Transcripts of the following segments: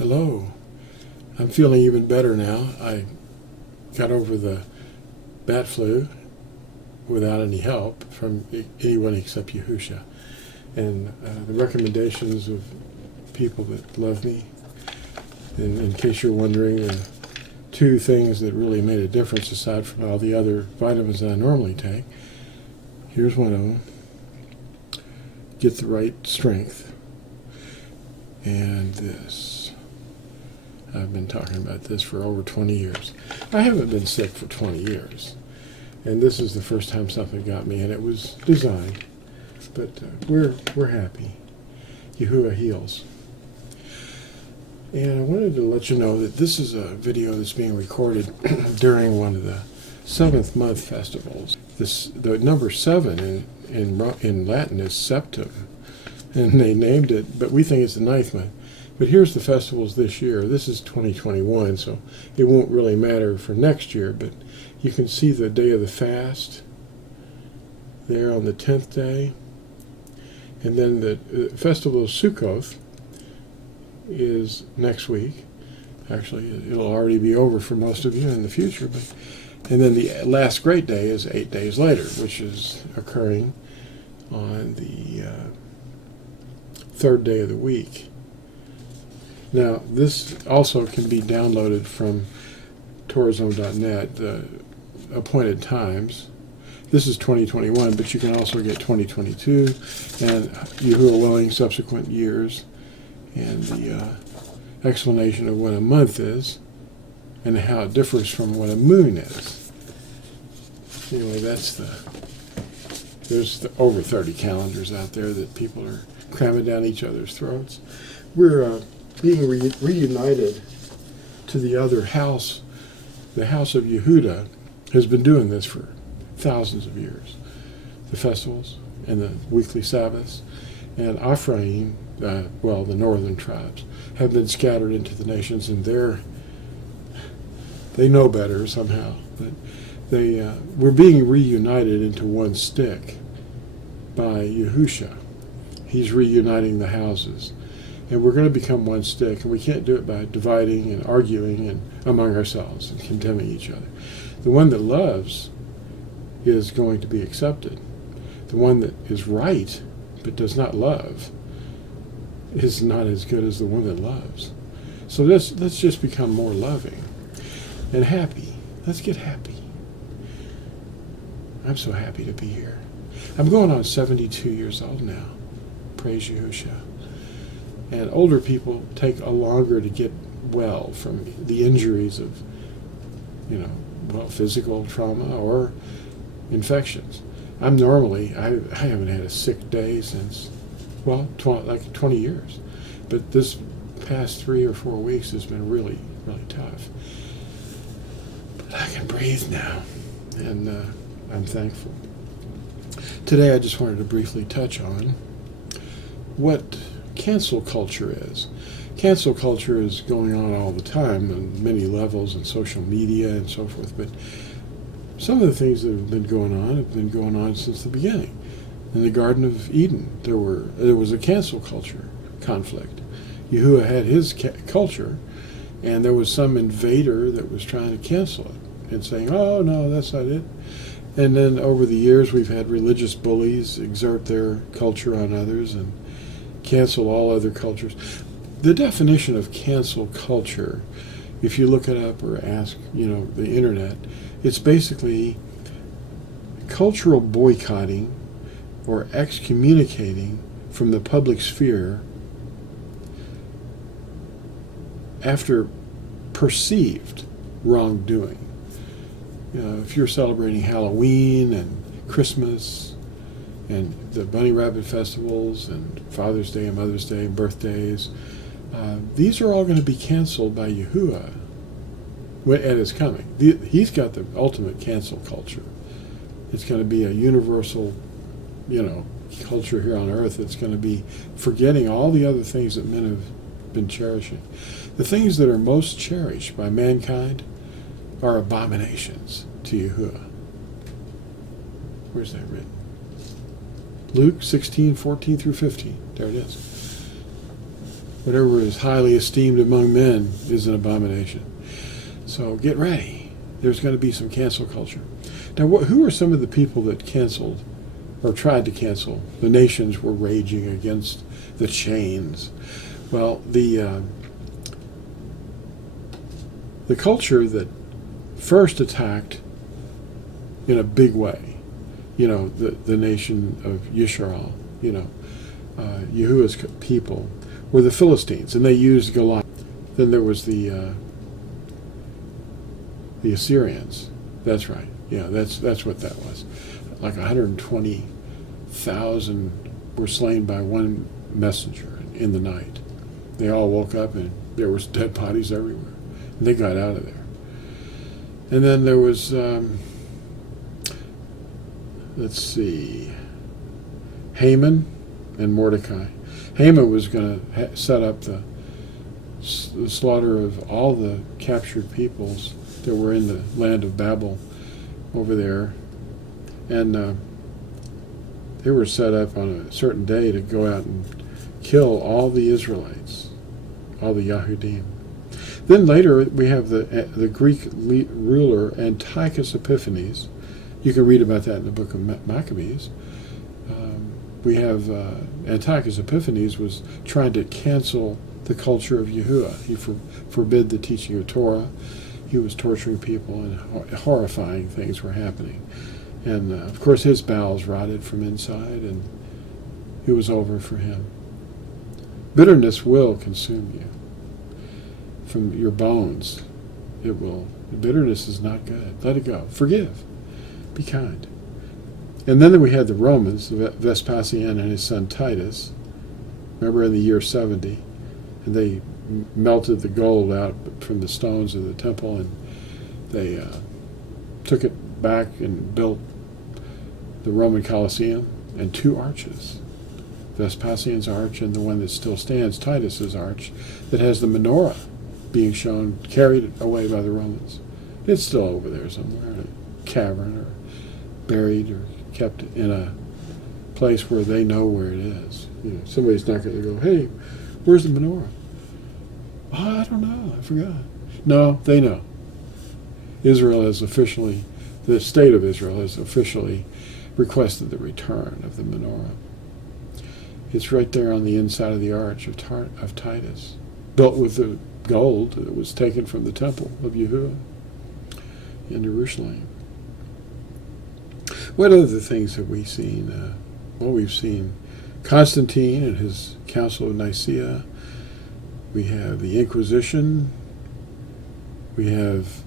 Hello. I'm feeling even better now. I got over the bat flu without any help from anyone except Yahusha. And the recommendations of people that love me, and in case you're wondering, two things that really made a difference aside from all the other vitamins that I normally take. Here's one of them. Get the right strength. And this. I've been talking about this for over 20 years. I haven't been sick for 20 years. And this is the first time something got me, and it was designed. But we're happy. Yahuah heals. And I wanted to let you know that this is a video that's being recorded during one of the 7th month festivals. The number 7 in Latin is septum, and they named it, but we think it's the 9th month. But here's the festivals this year. This is 2021, so it won't really matter for next year, but you can see the day of the fast there on the 10th day. And then the festival of Sukkoth is next week. Actually, it'll already be over for most of you in the future. And then the last great day is 8 days later, which is occurring on the 3rd day of the week. Now, this also can be downloaded from TorahZone.net, the appointed times. This is 2021, but you can also get 2022 and Yahuah willing subsequent years, and the explanation of what a month is and how it differs from what a moon is. Anyway, there's over 30 calendars out there that people are cramming down each other's throats. We're being reunited to the other house. The house of Yehuda has been doing this for thousands of years. The festivals and the weekly Sabbaths. And Ephraim, the northern tribes, have been scattered into the nations, and they know better somehow. But we're being reunited into one stick by Yahusha. He's reuniting the houses. And we're going to become one stick, and we can't do it by dividing and arguing and among ourselves and condemning each other. The one that loves is going to be accepted. The one that is right but does not love is not as good as the one that loves. So let's just become more loving and happy. Let's get happy. I'm so happy to be here. I'm going on 72 years old now. Praise Yahusha. And older people take longer to get well from the injuries of, physical trauma or infections. I haven't had a sick day since, 20 years. But this past 3 or 4 weeks has been really, really tough. But I can breathe now, and I'm thankful. Today I just wanted to briefly touch on what cancel culture is. Cancel culture is going on all the time on many levels in social media and so forth, but some of the things that have been going on since the beginning. In the Garden of Eden, there was a cancel culture conflict. Yahuah had his culture, and there was some invader that was trying to cancel it and saying, oh, no, that's not it. And then over the years, we've had religious bullies exert their culture on others and cancel all other cultures. The definition of cancel culture, if you look it up or ask, the internet, it's basically cultural boycotting or excommunicating from the public sphere after perceived wrongdoing. If you're celebrating Halloween and Christmas and the Bunny Rabbit festivals and Father's Day and Mother's Day and birthdays, these are all going to be canceled by Yahuah at his coming. He's got the ultimate cancel culture. It's going to be a universal, culture here on earth. It's going to be forgetting all the other things that men have been cherishing. The things that are most cherished by mankind are abominations to Yahuah. Where's that written? Luke 16:14 through 15. There it is. Whatever is highly esteemed among men is an abomination. So get ready. There's going to be some cancel culture. Now, who are some of the people that canceled or tried to cancel? The nations were raging against the chains. Well, the culture that first attacked in a big way, the nation of Yisrael, Yahuah's people, were the Philistines, and they used Goliath. Then there was the Assyrians. That's right. Yeah, that's what that was. Like 120,000 were slain by one messenger in the night. They all woke up and there was dead bodies everywhere. And they got out of there. And then there was, Haman and Mordecai. Haman was going to set up the slaughter of all the captured peoples that were in the land of Babel over there. And they were set up on a certain day to go out and kill all the Israelites, all the Yahudim. Then later we have the Greek ruler Antiochus Epiphanes. You can read about that in the book of Maccabees. We have Antiochus Epiphanes was trying to cancel the culture of Yahuah. He forbid the teaching of Torah. He was torturing people, and horrifying things were happening. And of course his bowels rotted from inside, and it was over for him. Bitterness will consume you from your bones. It will. Bitterness is not good. Let it go. Forgive. Be kind. And then we had the Romans, Vespasian and his son Titus. Remember, in the year 70, and they melted the gold out from the stones of the temple, and they took it back and built the Roman Colosseum and 2 arches. Vespasian's arch and the one that still stands, Titus's arch, that has the menorah being shown, carried away by the Romans. It's still over there somewhere in a cavern, or buried, or kept in a place where they know where it is. Somebody's not going to go, hey, where's the menorah? Oh, I don't know, I forgot. No, they know. Israel has officially, the state of Israel has officially requested the return of the menorah. It's right there on the inside of the arch of Titus, built with the gold that was taken from the temple of Yahuah in Jerusalem. What other things have we seen? We've seen Constantine and his Council of Nicaea. We have the Inquisition. We have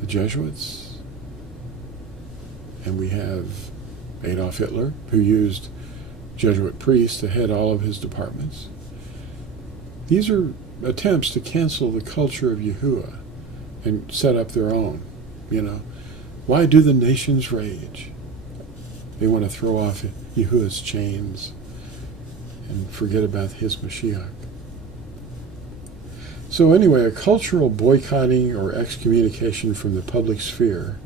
the Jesuits. And we have Adolf Hitler, who used Jesuit priests to head all of his departments. These are attempts to cancel the culture of Yahuah and set up their own. Why do the nations rage? They want to throw off Yahuah's chains and forget about his Mashiach. So anyway, a cultural boycotting or excommunication from the public sphere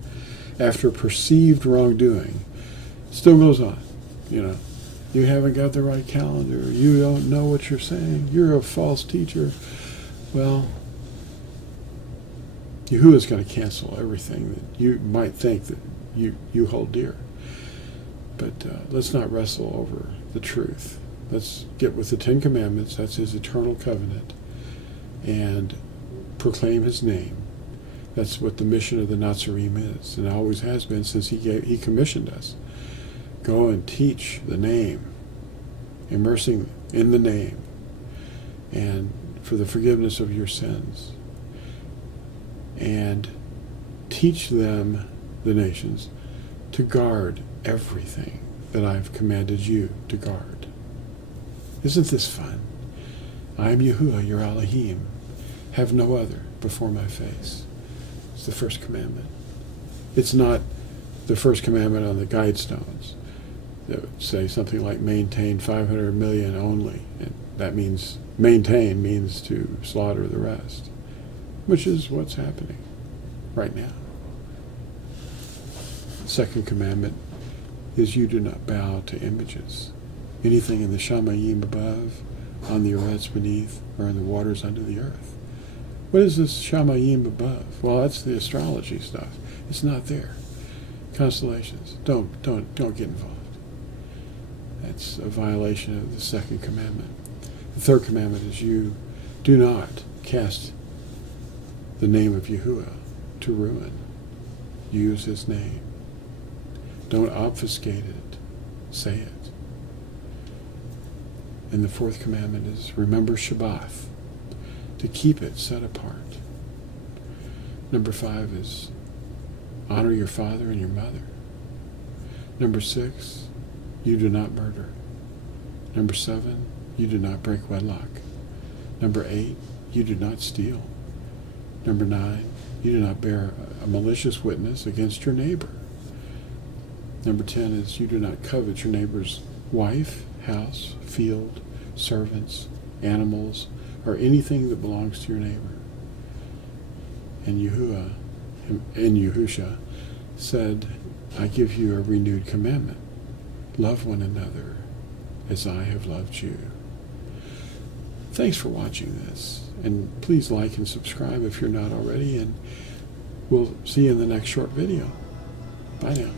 after perceived wrongdoing still goes on. You haven't got the right calendar. You don't know what you're saying. You're a false teacher. Well, Yahuah is going to cancel everything that you might think that you hold dear. But let's not wrestle over the truth. Let's get with the 10 Commandments. That's his eternal covenant. And proclaim his name. That's what the mission of the Natsarim is, and always has been since he commissioned us. Go and teach the name, immersing in the name, and for the forgiveness of your sins. And teach them, the nations, to guard everything that I've commanded you to guard. Isn't this fun? I am Yahuah, your Elohim. Have no other before my face. It's the first commandment. It's not the first commandment on the Guidestones that would say something like maintain 500 million only. And that means, maintain means to slaughter the rest, which is what's happening right now. The second commandment is you do not bow to images. Anything in the Shamayim above on the earths beneath, or in the waters under the earth. What is this Shamayim above? Well, that's the astrology stuff. It's not there. Constellations. Don't get involved. That's a violation of the second commandment. The third commandment is you do not cast the name of Yahuah to ruin. Use his name. Don't obfuscate it. Say it. And the fourth commandment is remember Shabbat, to keep it set apart. Number 5 is honor your father and your mother. Number 6, you do not murder. Number 7, you do not break wedlock. Number 8, you do not steal. Number 9, you do not bear a malicious witness against your neighbor. Number 10 is you do not covet your neighbor's wife, house, field, servants, animals, or anything that belongs to your neighbor. And Yahuah and Yahusha said, I give you a renewed commandment. Love one another as I have loved you. Thanks for watching this. And please like and subscribe if you're not already. And we'll see you in the next short video. Bye now.